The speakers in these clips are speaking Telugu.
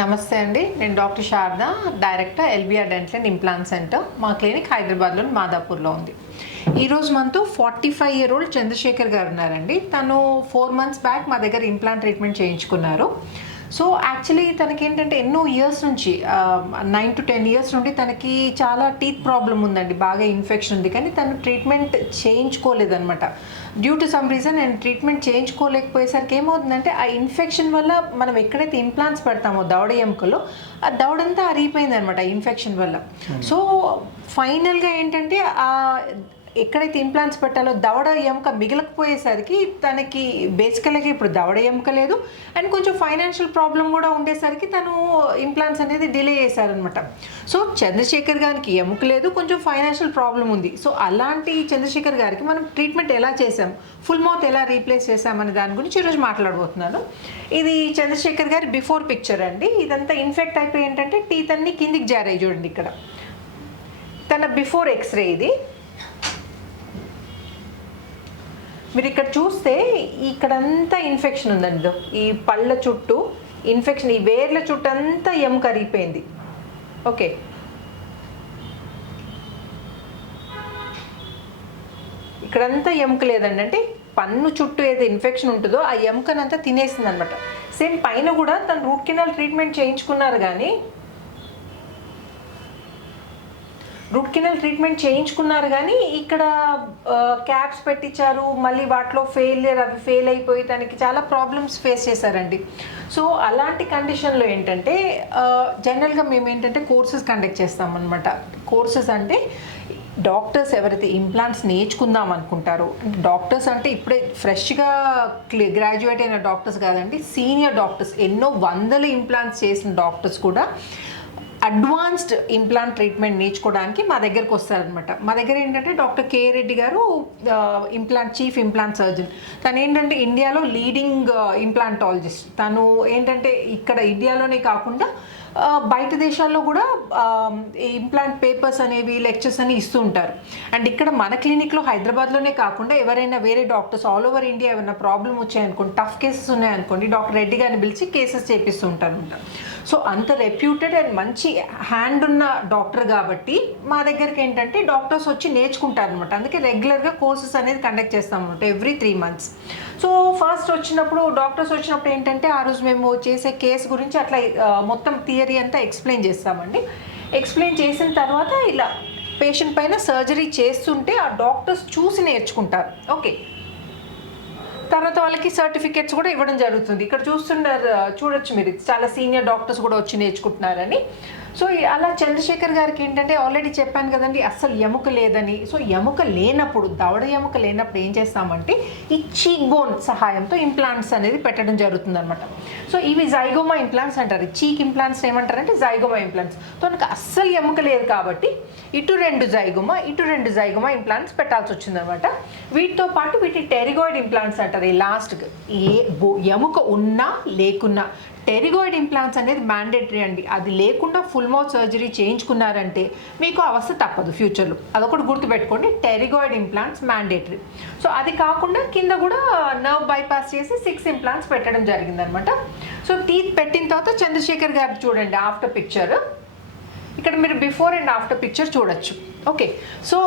నమస్తే అండి, నేను doctor Sharada, director LBR dental and implant centre. మా క్లినిక్ హైదరాబాద్లోని మాదాపూర్లో ఉంది. ఈరోజు మనతో 45-year-old చంద్రశేఖర్ గారు ఉన్నారండి. తను 4 months బ్యాక్ మా దగ్గర ఇంప్లాంట్ ట్రీట్మెంట్ చేయించుకున్నారు. సో యాక్చువల్లీ తనకి ఏంటంటే ఎన్నో ఇయర్స్ నుంచి 9 to 10 years నుండి తనకి చాలా టీత్ ప్రాబ్లం ఉందండి, బాగా ఇన్ఫెక్షన్ ఉంది. కానీ తను ట్రీట్మెంట్ చేయించుకోలేదన్నమాట. డ్యూ టు సమ్ రీజన్ నేను ట్రీట్మెంట్ చేయించుకోలేకపోయేసరికి ఏమవుతుందంటే ఆ ఇన్ఫెక్షన్ వల్ల మనం ఎక్కడైతే ఇంప్లాంట్స్ పెడతామో దవడ ఎముకలో ఆ దవడంతా అరిగిపోయింది అనమాట ఇన్ఫెక్షన్ వల్ల. సో ఫైనల్గా ఏంటంటే ఎక్కడైతే ఇంప్లాంట్స్ పెట్టాలో దవడ ఎముక మిగలకపోయేసరికి తనకి బేసికల్గా ఇప్పుడు దవడ ఎముక లేదు అండ్ కొంచెం ఫైనాన్షియల్ ప్రాబ్లం కూడా ఉండేసరికి తను ఇంప్లాంట్స్ అనేది డిలే చేశారనమాట. సో చంద్రశేఖర్ గారికి ఎముక లేదు, కొంచెం ఫైనాన్షియల్ ప్రాబ్లం ఉంది. సో అలాంటి చంద్రశేఖర్ గారికి మనం ట్రీట్మెంట్ ఎలా చేసాం, ఫుల్ మౌత్ ఎలా రీప్లేస్ చేసామనే దాని గురించి ఈరోజు మాట్లాడబోతున్నాను. ఇది చంద్రశేఖర్ గారి బిఫోర్ పిక్చర్ అండి. ఇదంతా ఇన్ఫెక్ట్ అయిపోయి ఏంటంటే టీత్ అన్ని కిందికి జారాయి చూడండి. ఇక్కడ తన బిఫోర్ ఎక్స్రే ఇది. మీరు ఇక్కడ చూస్తే ఇక్కడంతా ఇన్ఫెక్షన్ ఉందండి. ఈ పళ్ళ చుట్టూ ఇన్ఫెక్షన్, ఈ వేర్ల చుట్టూ అంతా ఎముక కరిగిపోయింది. ఓకే, ఇక్కడంతా ఎముక లేదండి, అంటే పన్ను చుట్టూ ఏదో ఇన్ఫెక్షన్ ఉంటుందో ఆ ఎముకనంతా తినేసింది అనమాట. సేమ్ పైన కూడా తను రూట్ కెనాల్ ట్రీట్మెంట్ చేయించుకున్నారు కానీ ఇక్కడ క్యాప్స్ పెట్టించారు, మళ్ళీ వాటిలో అవి ఫెయిల్ అయిపోయి తనకి చాలా ప్రాబ్లమ్స్ ఫేస్ చేశారండి. సో అలాంటి కండిషన్లో ఏంటంటే జనరల్గా మేము ఏంటంటే కోర్సెస్ కండక్ట్ చేస్తామన్నమాట. కోర్సెస్ అంటే డాక్టర్స్ ఎవరైతే ఇంప్లాంట్స్ నేర్చుకుందాం అనుకుంటారో, డాక్టర్స్ అంటే ఇప్పుడే ఫ్రెష్గా గ్రాడ్యుయేట్ అయిన డాక్టర్స్ కాదండి, సీనియర్ డాక్టర్స్, ఎన్నో వందల ఇంప్లాంట్స్ చేసిన డాక్టర్స్ కూడా అడ్వాన్స్డ్ ఇంప్లాంట్ ట్రీట్మెంట్ నేర్చుకోవడానికి మా దగ్గరకు వస్తారనమాట. మా దగ్గర ఏంటంటే డాక్టర్ కే రెడ్డి గారు చీఫ్ ఇంప్లాంట్ సర్జన్. తను ఏంటంటే ఇండియాలో లీడింగ్ ఇంప్లాంటాలజిస్ట్. తను ఏంటంటే ఇక్కడ ఇండియాలోనే కాకుండా బయట దేశాల్లో కూడా ఇంప్లాంట్ పేపర్స్ అనేవి లెక్చర్స్ అని ఇస్తూ ఉంటారు. అండ్ ఇక్కడ మన క్లినిక్లో హైదరాబాద్లోనే కాకుండా ఎవరైనా వేరే డాక్టర్స్ ఆల్ ఓవర్ ఇండియా ఏమైనా ప్రాబ్లం వచ్చాయనుకోండి, టఫ్ కేసెస్ ఉన్నాయనుకోండి, డాక్టర్ రెడ్డి గారిని పిలిచి కేసెస్ చేపిస్తూ ఉంటారనమాట. సో అంత రెప్యూటెడ్ అండ్ మంచి హ్యాండ్ ఉన్న డాక్టర్ కాబట్టి మా దగ్గరికి ఏంటంటే డాక్టర్స్ వచ్చి నేర్చుకుంటారు అనమాట. అందుకే రెగ్యులర్గా కోర్సెస్ అనేది కండక్ట్ చేస్తాం అనమాట every 3 months. So first doctors వచ్చినప్పుడు ఏంటంటే ఆ రోజు మేము చేసే కేసు గురించి అట్లా మొత్తం థియరీ అంతా ఎక్స్ప్లెయిన్ చేస్తామండి. ఎక్స్ప్లెయిన్ చేసిన తర్వాత ఇలా పేషెంట్ పైన సర్జరీ చేస్తుంటే ఆ డాక్టర్స్ చూసి నేర్చుకుంటారు. ఓకే, తర్వాత వాళ్ళకి సర్టిఫికేట్స్ కూడా ఇవ్వడం జరుగుతుంది. ఇక్కడ చూడొచ్చు మీరు, చాలా సీనియర్ డాక్టర్స్ కూడా వచ్చి నేర్చుకుంటున్నారని. సో అలా చంద్రశేఖర్ గారికి ఏంటంటే ఆల్రెడీ చెప్పాను కదండి, అస్సలు ఎముక లేదని. సో ఎముక లేనప్పుడు, దవడ ఎముక లేనప్పుడు ఏం చేస్తామంటే ఈ చీక్ బోన్ సహాయంతో ఇంప్లాంట్స్ అనేది పెట్టడం జరుగుతుంది అనమాట. సో ఇవి జైగోమా ఇంప్లాంట్స్ అంటారు. చీక్ ఇంప్లాంట్స్ ఏమంటారంటే జైగోమా ఇంప్లాంట్స్. తనకు అస్సలు ఎముక లేదు కాబట్టి ఇటు 2 జైగోమా ఇంప్లాంట్స్ పెట్టాల్సి వచ్చిందనమాట. వీటితో పాటు వీటి టెరిగాయిడ్ ఇంప్లాంట్స్ అంటారు. ఈ లాస్ట్కి ఎముక ఉన్నా లేకున్నా టెరిగాయిడ్ ఇంప్లాంట్స్ అనేది మ్యాండేటరీ అండి. అది లేకుండా ఫుల్ మౌత్ సర్జరీ చేయించుకున్నారంటే మీకు అవస్థ తప్పదు ఫ్యూచర్లో. అదొకటి గుర్తుపెట్టుకోండి, టెరిగాయిడ్ ఇంప్లాంట్స్ మ్యాండేటరీ. సో అది కాకుండా కింద కూడా నర్వ్ బైపాస్ చేసి 6 implants పెట్టడం జరిగిందనమాట. సో టీత్ పెట్టిన తర్వాత చంద్రశేఖర్ గారు చూడండి ఆఫ్టర్ పిక్చర్. ఇక్కడ మీరు బిఫోర్ అండ్ ఆఫ్టర్ పిక్చర్ చూడొచ్చు. ఓకే, సో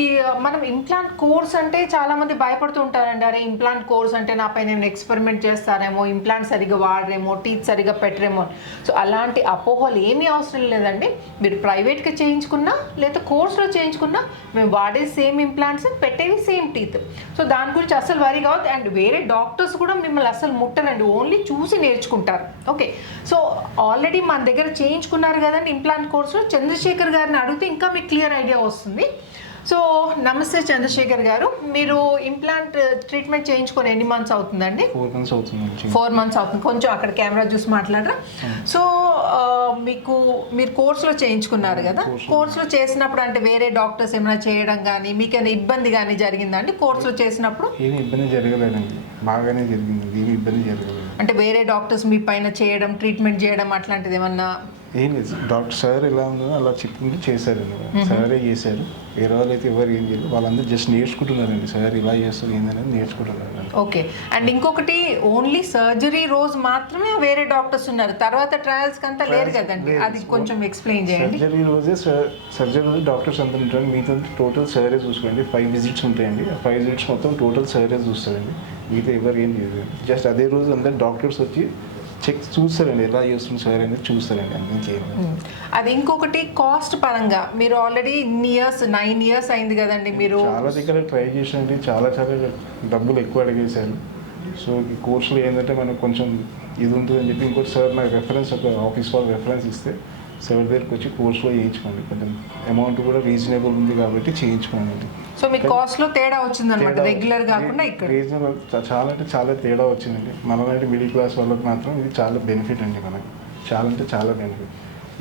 ఈ మనం ఇంప్లాంట్ కోర్స్ అంటే చాలామంది భయపడుతూ ఉంటారండి. అరే ఇంప్లాంట్ కోర్స్ అంటే నాపై నేను ఎక్స్పెరిమెంట్ చేస్తారేమో, ఇంప్లాంట్ సరిగ్గా వాడరేమో, టీత్ సరిగ్గా పెట్టరేమో. సో అలాంటి అపోహలు ఏమీ అవసరం లేదండి. మీరు ప్రైవేట్గా చేయించుకున్నా లేదా కోర్స్లో చేయించుకున్నా మేము వాడే సేమ్ ఇంప్లాంట్స్, పెట్టేవి సేమ్ టీత్. సో దాని గురించి అసలు వరీ కావద్దు. అండ్ వేరే డాక్టర్స్ కూడా మిమ్మల్ని అసలు ముట్టరండి, ఓన్లీ చూసి నేర్చుకుంటారు. ఓకే, సో ఆల్రెడీ మన దగ్గర చేయించుకున్నారు కదండి ఇంప్లాంట్ కోర్సు. చంద్రశేఖర్ గారిని అడిగితే ఇంకా మీకు క్లియర్ ఐడియా వస్తుంది. సో నమస్తే చంద్రశేఖర్ గారు, మీరు ఇంప్లాంట్ ట్రీట్మెంట్ చేయించుకొని ఎన్ని మంత్స్ అవుతుందండి? 4 months అవుతుంది. 4 months అవుతుంది. కొంచెం అక్కడ కెమెరా చూసి మాట్లాడరా. సో మీరు కోర్సులో చేయించుకున్నారు కదా, కోర్సులో చేసినప్పుడు అంటే వేరే డాక్టర్స్ ఏమైనా చేయడం కానీ మీకేమైనా ఇబ్బంది కానీ జరిగిందండి? కోర్సులో చేసినప్పుడు ఏమి ఇబ్బంది జరగలేదండి, బాగానే జరిగింది, ఏమి ఇబ్బంది జరగలేదు. అంటే వేరే డాక్టర్స్ మీ పైన చేయడం, ట్రీట్మెంట్ చేయడం అట్లాంటిది ఏమన్నా ఏం లేదు డాక్టర్ సార్ ఎలా ఉందో అలా చెప్పుకుంటూ చేశారండి. సారే చేశారు, వేరే వాళ్ళు అయితే ఎవరు ఏం చేయలేదు. వాళ్ళందరూ జస్ట్ నేర్చుకుంటున్నారండి. సార్ ఇలా చేస్తారు ఏందనేది నేర్చుకుంటున్నారు. ఓకే. అండ్ ఇంకొకటి ఓన్లీ సర్జరీ రోజు మాత్రమే వేరే డాక్టర్స్ ఉన్నారు, తర్వాత ట్రయల్స్ కంతా లేరు కదండి, అది కొంచెం ఎక్స్ప్లెయిన్ చేయండి. సర్జరీ రోజే సర్జరీ రోజు డాక్టర్స్ అంతా ఉంటారు, మీతో టోటల్ సర్జరీ చూసుకోండి. 5 విజిట్స్ ఉంటాయండి. ఆ 5 విజిట్స్ మొత్తం టోటల్ సర్జరీ చూస్తారండి. మీతో ఎవరు ఏం చేయదు. జస్ట్ అదే రోజు అందరు డాక్టర్స్ వచ్చి చెక్ చూస్తారండి, ఎలా చేస్తుంది సార్ అనేది చూస్తారండి. అంతే. అది ఇంకొకటి కాస్ట్ పరంగా మీరు ఆల్రెడీ 9 ఇయర్స్ అయింది కదండి మీరు. చాలా దగ్గర ట్రై చేసండి, చాలా డబ్బులు ఎక్కువ అడిగేశారు. సో ఈ కోర్సులో ఏంటంటే మనకు కొంచెం ఇది ఉంటుందని చెప్పి ఇంకోటి సార్ నాకు రెఫరెన్స్, ఒక ఆఫీస్ వాళ్ళు రెఫరెన్స్ ఇస్తే సార్ దగ్గరికి వచ్చి కోర్సులో చేయించుకోండి. కొంచెం అమౌంట్ కూడా రీజనబుల్ ఉంది కాబట్టి చేయించుకోండి. సో మీ కాస్ట్లో తేడా వచ్చిందనమాట, రెగ్యులర్ కాకుండా ఇక్కడ రీజనబుల్ చాలా అంటే చాలా తేడా వచ్చిందండి. మనలాంటి మిడిల్ క్లాస్ వాళ్ళకి మాత్రం ఇది చాలా బెనిఫిట్ అండి. మనకి చాలా అంటే చాలా బెనిఫిట్.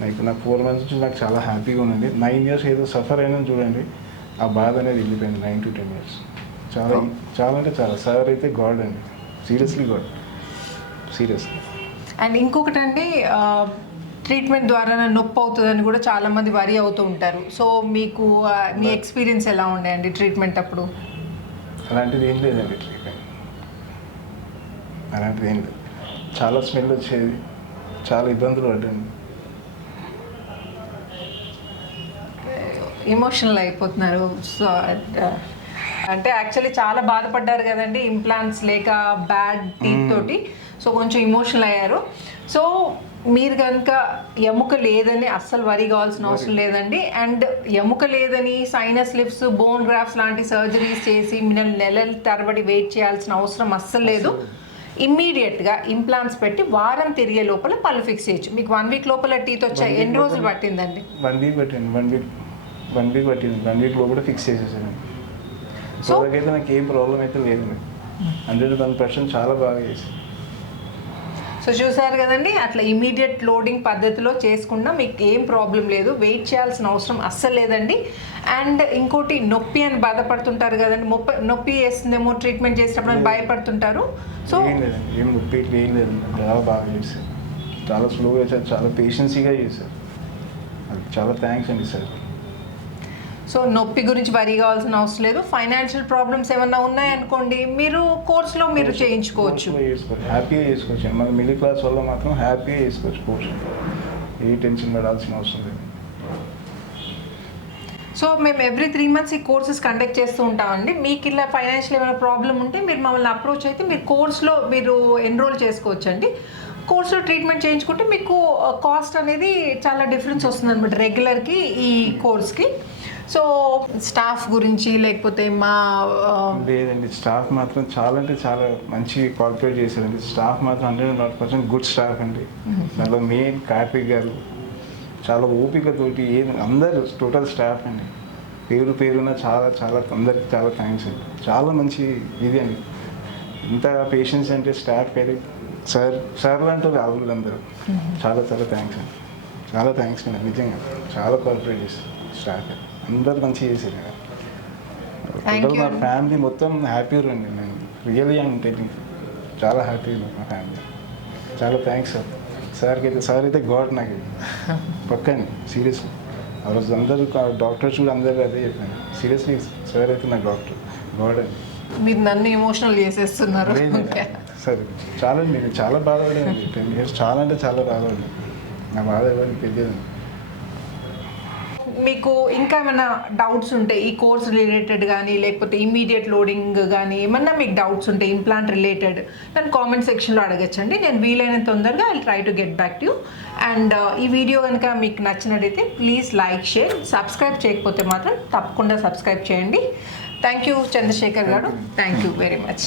నాకు 4 మంత్స్ నుంచి నాకు చాలా హ్యాపీగా ఉందండి. 9 ఇయర్స్ ఏదో సఫర్ అయినా చూడండి, ఆ బాధ అనేది వెళ్ళిపోయింది. 9 to 10 ఇయర్స్ చాలా చాలా అంటే చాలా. సార్ అయితే గాడ్ అండి, సీరియస్లీ గాడ్, సీరియస్లీ. అండ్ ఇంకొకటి అండి, ట్రీట్మెంట్ ద్వారా నొప్పి అవుతుందని కూడా చాలామంది వరి అవుతూ ఉంటారు. సో మీకు మీ ఎక్స్పీరియన్స్ ఎలా ఉండేయండి ట్రీట్మెంట్ అప్పుడు? అలాంటిది ఏం లేదండి. ట్రీట్మెంట్ అలాంటిది ఏం లేదు. చాలా స్మెల్ వచ్చేది, చాలా ఇబ్బందులు పడ్డాను. ఎమోషనల్ అయిపోతున్నారు. సో అంటే యాక్చువల్లీ చాలా బాధపడ్డారు కదండి, ఇంప్లాంట్స్ లేక బ్యాడ్ టీత్ తోటి. సో కొంచెం ఎమోషనల్ అయ్యారు. సో మీరు కనుక ఎముక లేదని అస్సలు వరి కావాల్సిన అవసరం లేదండి. అండ్ ఎముక లేదని సైనస్ లిఫ్ట్స్, బోన్ గ్రాఫ్ట్స్ లాంటి సర్జరీస్ చేసి నెలల తరబడి వెయిట్ చేయాల్సిన అవసరం అస్సలు లేదు. ఇమ్మీడియట్గా ఇంప్లాంట్స్ పెట్టి వారం తిరిగే లోపల పళ్ళు ఫిక్స్ చేయొచ్చు. మీకు 1 వీక్ లోపల టీత్ వచ్చాయి. ఎన్ని రోజులు పట్టిందండి? 1 వీక్ పట్టింది. 1 వీక్ పట్టింది. 1 వీక్ లోపల ఫిక్స్ చేసేసాను. సో అయితే నాకు ఏం ప్రాబ్లం అయితే లేదు. 101% చాలా బాగా చేసి. సో చూసారు కదండి, అట్లా ఇమీడియట్ లోడింగ్ పద్ధతిలో చేసుకున్నా మీకు ఏం ప్రాబ్లం లేదు, వెయిట్ చేయాల్సిన అవసరం అస్సలు లేదండి. అండ్ ఇంకోటి, నొప్పి అని బాధపడుతుంటారు కదండి, నొప్పి వేస్తుందేమో ట్రీట్మెంట్ చేసేటప్పుడు అని భయపడుతుంటారు. సో ఏం లేదండి, ఏం నొప్పి ఏం లేదు. చాలా బాగా చేశారు, చాలా స్లోగా చేశారు, చాలా పేషెన్సీగా చేశారు. అది చాలా థ్యాంక్స్ అండి సార్. సో నొప్పి గురించి వరి కావాల్సిన అవసరం లేదు. ఫైనాన్షియల్ ప్రాబ్లమ్స్ ఏమన్నా ఉన్నాయనుకోండి, మీరు కోర్సులో మీరు చేయించుకోవచ్చు, హ్యాపీగా చేసుకోవచ్చు. మన మిడిల్ క్లాస్ వల్ల మాత్రం హ్యాపీగా చేసుకోవచ్చు కోర్సు. ఏ టెన్షన్ పడాల్సిన అవసరం లేదు. సో మేము ఎవ్రీ 3 months ఈ కోర్సెస్ కండక్ట్ చేస్తూ ఉంటామండి. మీకు ఇలా ఫైనాన్షియల్ ఏమైనా ప్రాబ్లం ఉంటే మీరు మమ్మల్ని అప్రోచ్ అయితే మీరు కోర్సులో మీరు ఎన్రోల్ చేసుకోవచ్చు అండి. కోర్సులో ట్రీట్మెంట్ చేయించుకుంటే మీకు కాస్ట్ అనేది చాలా డిఫరెన్స్ వస్తుంది అనమాట రెగ్యులర్కి ఈ కోర్స్కి. సో స్టాఫ్ గురించి లేకపోతే మా లేదండి, స్టాఫ్ మాత్రం చాలా అంటే చాలా మంచి కోఆపరేట్ చేశారండి. స్టాఫ్ మాత్రం 100% గుడ్ స్టాఫ్ అండి. దాంట్లో మెయిన్ కార్తిక్ గారు చాలా ఓపికతోటి అందరు టోటల్ స్టాఫ్ అండి, పేరున చాలా చాలా అందరికి చాలా థ్యాంక్స్ అండి. చాలా మంచి ఇది అండి. ఇంత పేషెన్స్ అంటే స్టాఫ్ అయితే సార్ లాంటి వాళ్ళు అందరూ చాలా చాలా థ్యాంక్స్ అండి. చాలా థ్యాంక్స్ అండి, నిజంగా చాలా కోఆపరేట్ చేస్తారు స్టాఫ్. అందరు మంచిగా చేశారు. మా ఫ్యామిలీ మొత్తం హ్యాపీగా అండి. నేను రియల్లీ అంటే చాలా హ్యాపీగా మా ఫ్యామిలీ. చాలా థ్యాంక్స్ సార్. సార్ అయితే గాడ్ నాకు పక్కని సీరియస్లీ. ఆ రోజు అందరూ డాక్టర్స్ కూడా అందరూ అదే చెప్పాను. సీరియస్లీ సార్ అయితే నా డాక్టర్ గాడ్ అని. మీరు నన్ను ఎమోషనల్ చేసేస్తున్నారు. సరే చాలా నేను చాలా బాధపడాను. 10 years చాలా అంటే చాలా బాధపడ్డాను. నా బాధ ఎవరికి తెలియదు. మీకు ఇంకా ఏమైనా డౌట్స్ ఉంటే ఈ కోర్స్ రిలేటెడ్ కానీ లేకపోతే ఇమీడియట్ లోడింగ్ కానీ ఏమన్నా మీకు డౌట్స్ ఉంటే ఇంప్లాంట్ రిలేటెడ్ నన్ను కామెంట్ సెక్షన్లో అడగచ్చండి. నేను వీలైనంత తొందరగా I try to get back to you. And ఈ వీడియో కనుక మీకు నచ్చినట్టయితే ప్లీజ్ లైక్, షేర్, సబ్స్క్రైబ్ చేయకపోతే మాత్రం తప్పకుండా సబ్స్క్రైబ్ చేయండి. థ్యాంక్ యూ చంద్రశేఖర్ గారు, థ్యాంక్ యూ వెరీ మచ్.